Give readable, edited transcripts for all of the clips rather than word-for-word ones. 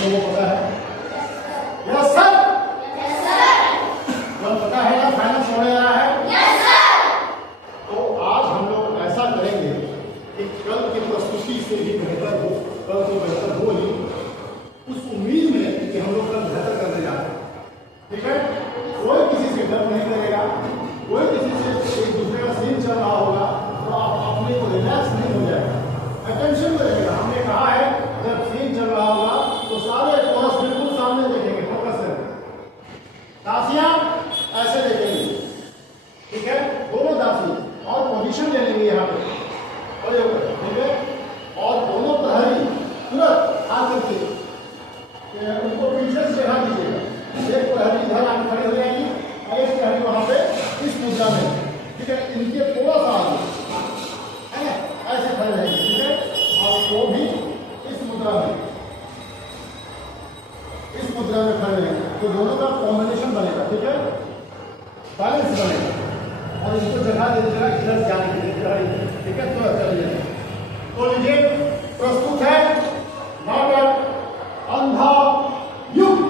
लोगों को पता है? Yes sir. पता है ना फाइनेंस होने आ रहा है? Yes sir. तो आज हम लोग ऐसा करेंगे कि कल की प्रस्तुति से भी बेहतर हो, कल तो बेहतर हो ही, उस उम्मीद में कि हम लोग कल बेहतर करने जा रहे हैं। ठीक है? कोई किसी से डर नहीं करेगा, कोई किसी से एक दूसरे का सीन चल रहा होगा तो आप अपने को रिलैक्स नहीं हो जाएगा, अटेंशन में रहेगा। हमने कहा है जब सीन चल रहा होगा तो सारे कोरस बिल्कुल सामने देखेंगे, फोकस करेंगे, दासियां ऐसे देखेंगे, ठीक है? दोनों दासी और पोजीशन ले लेंगे यहाँ पे, खड़े होकर, ठीक है? और दोनों प्रहरी तुरंत हाथ करके उनको पीछे से हटा दीजिएगा। एक प्रहरी इधर आगे खड़ी हो जाएगी और एक प्रहरी वहां पे इस मुद्रा में, ठीक है? इनके थोड़ा सा आगे, है ना, ऐसे खड़े रहेंगे, ठीक है? और वो भी इस मुद्रा में खड़े रहेंगे, तो दोनों का कॉम्बिनेशन बनेगा, ठीक है? बैलेंस बनेगा और इसको जगह दे दीजिएगा इधर जाने के लिए, ठीक है? तो चलिए तो लीजिए, प्रस्तुत है नाटक अंधा युग।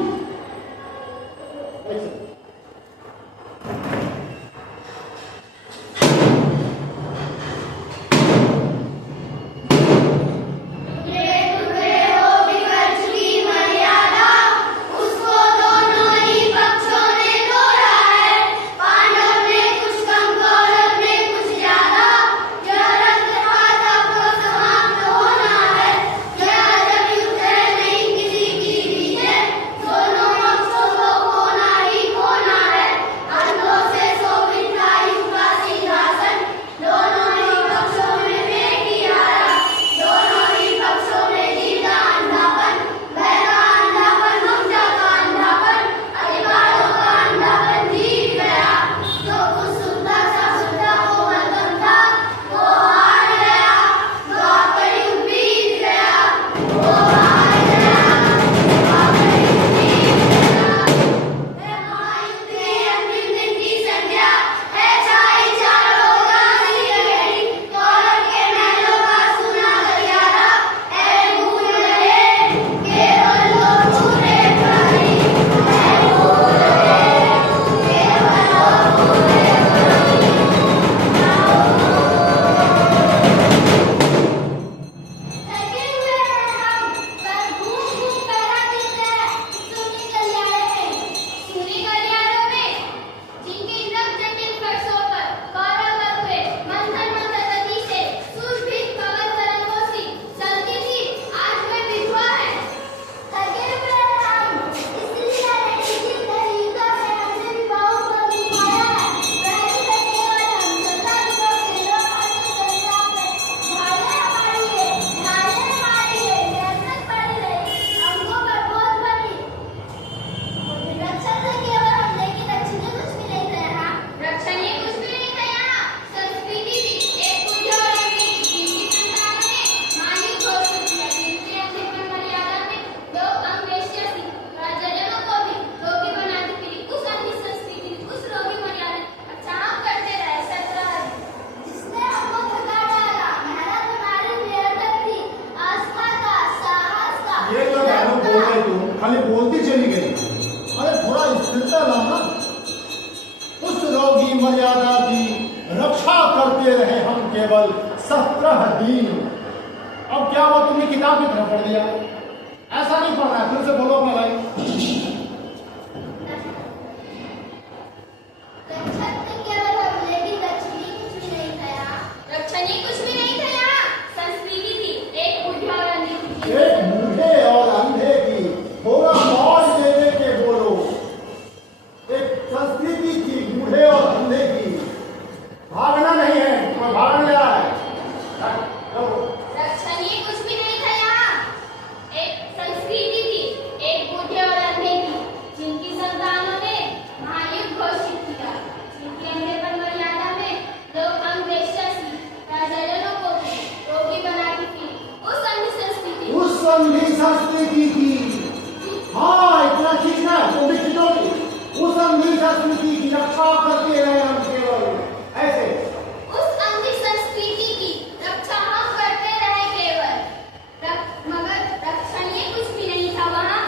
खाली बोलती चली गई, अरे थोड़ा स्थिरता लाना। उस रोगी मर्यादा की रक्षा करते रहे हम केवल 17 दिन। अब क्या हुआ, तुमने किताब की तरफ पढ़ दिया? ऐसा नहीं पढ़ना है, फिर से बोलो अपना भाई। संस्कृति की, हाँ इतना ठीक है, तुम भी खींचोगे। उस अंधी संस्कृति की रक्षा करते रहे हम केवल, ऐसे उस अंधी संस्कृति की रक्षा हम करते रहे केवल, मगर रक्षणीय कुछ भी नहीं था वहाँ।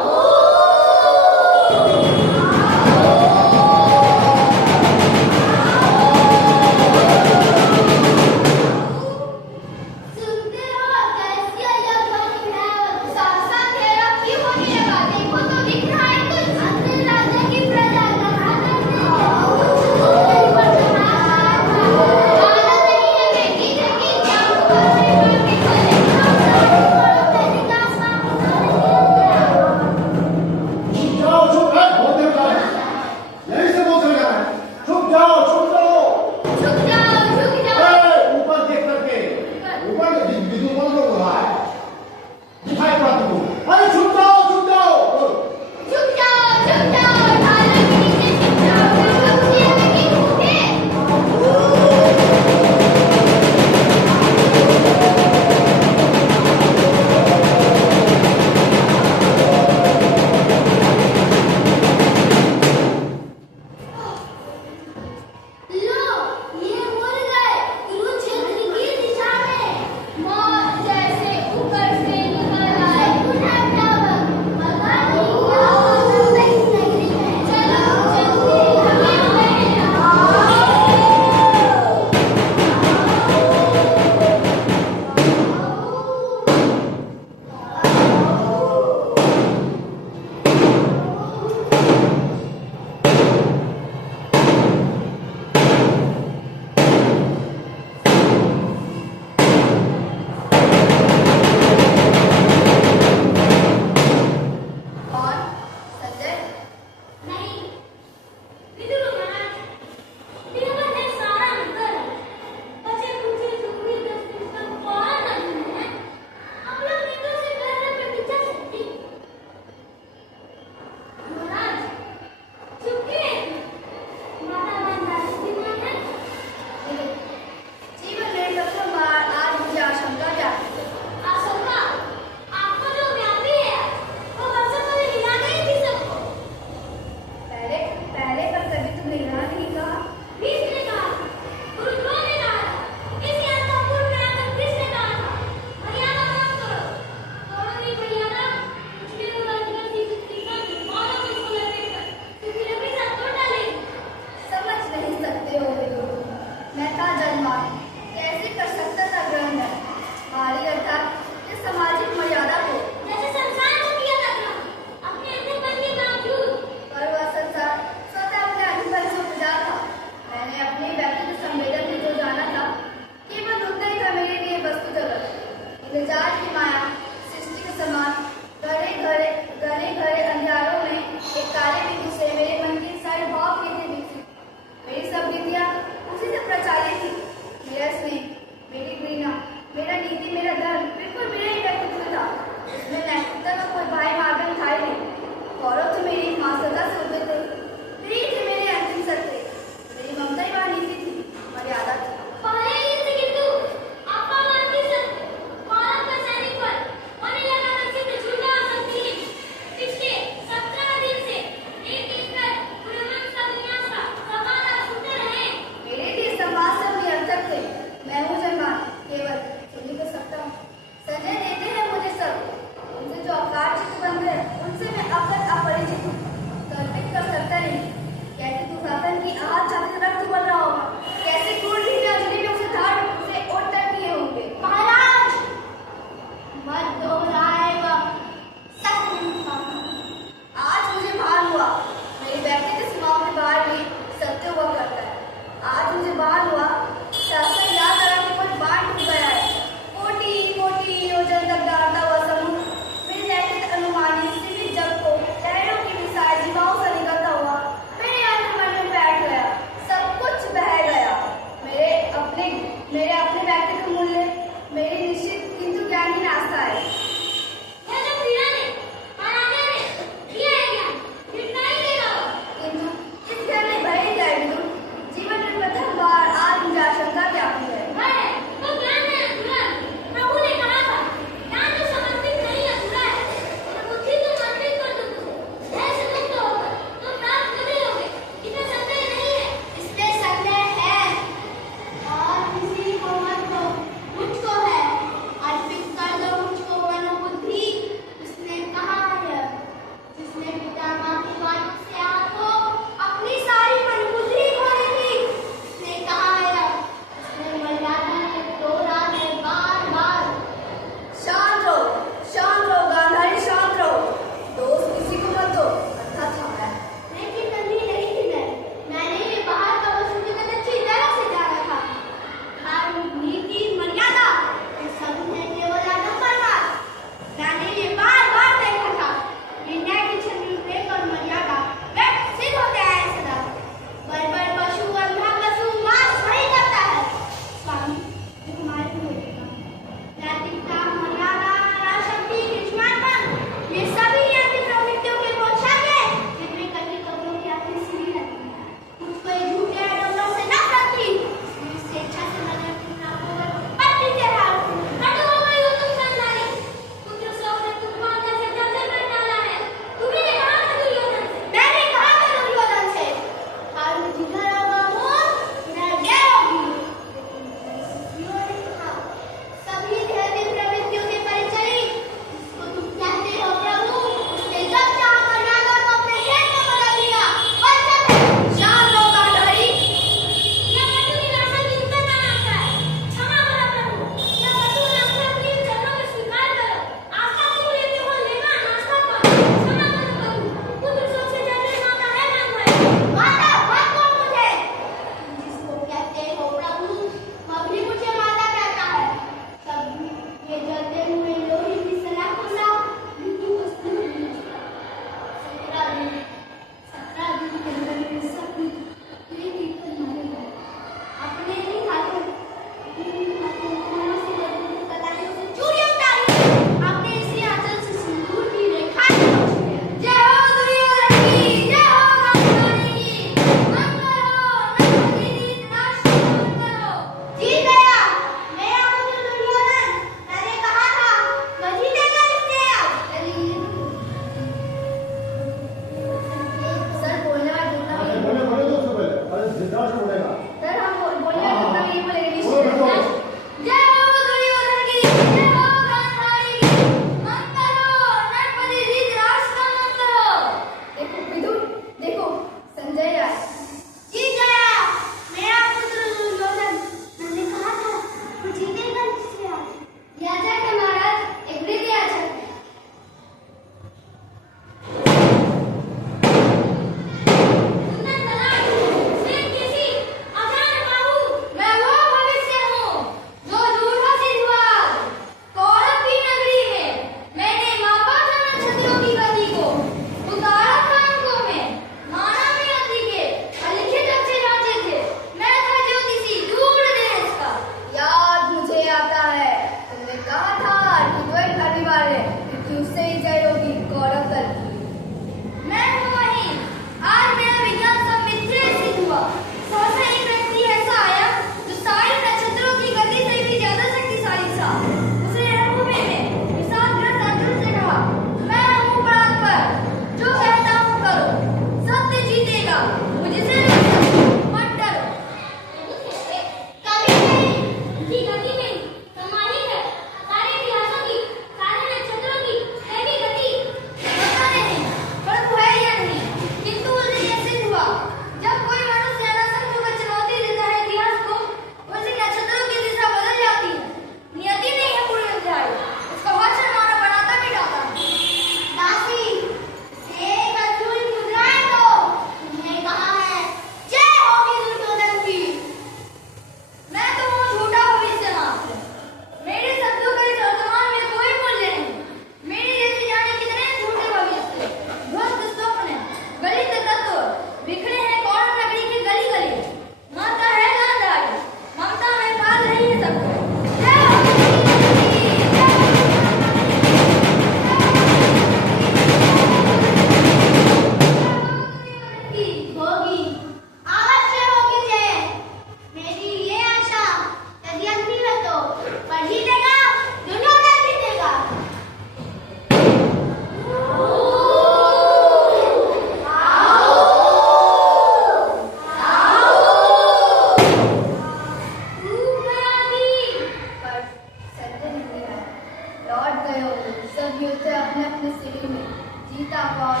सिली में जीता हुआ और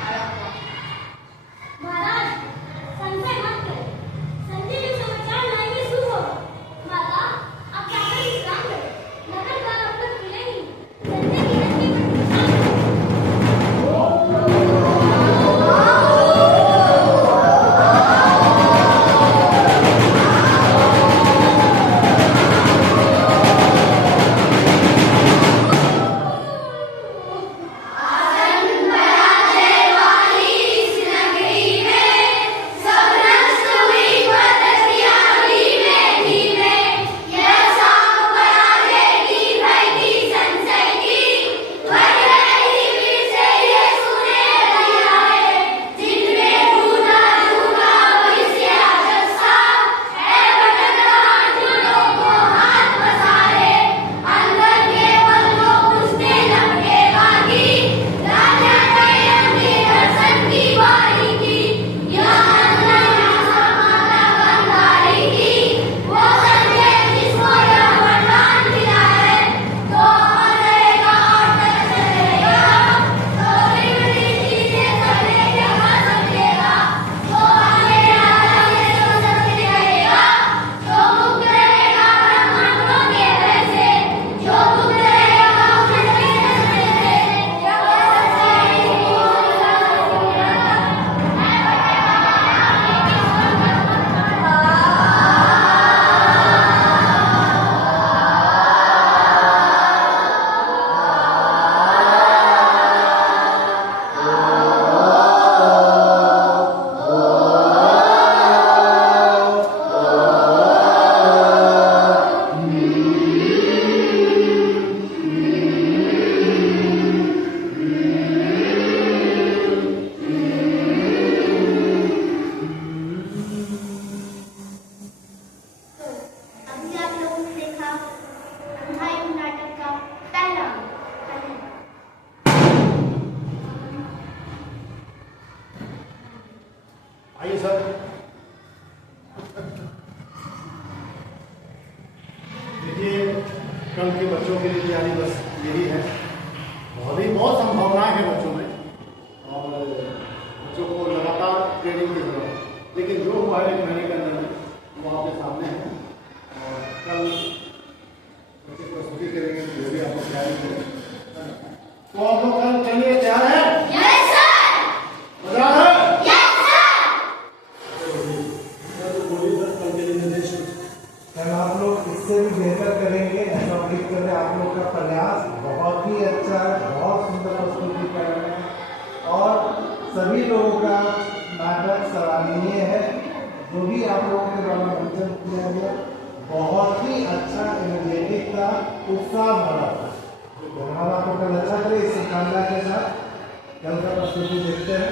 हारा हुआ। महाराज, संशय मत करें। संजय ने समाचार लाएंगे सुबह। माता, आप जाकर विश्राम करें। नगरदार अब तक मिले नहीं। संजय की हत्या पर आइए सर। देखिए, कल के बच्चों के लिए तैयारी बस यही है। बहुत संभावनाएं हैं बच्चों में और बच्चों को लगातार ट्रेनिंग की जरूरत है। लेकिन जो हुआ है 1 महीने के अंदर में वो आपके सामने है और कल बच्चे प्रस्तुति करेंगे जो भी आपको तैयारी करें। तो आप लोग कल के लिए तैयार हैं? Yes sir. तैयार है? कल आप लोग इससे भी बेहतर करेंगे, ऐसा उम्मीद कर रहे हैं। आप लोग का प्रयास बहुत ही अच्छा है, बहुत सुंदर प्रस्तुति कर रहे हैं और सभी लोगों का नाटक सराहनीय है। जो भी आप लोगों के द्वारा मंचन किया गया बहुत ही अच्छा, एनर्जेटिक था, उत्साह भरा था। हमारा आपको कल अच्छा करे। इस श्रृंखला के साथ कल का प्रस्तुति देखते हैं।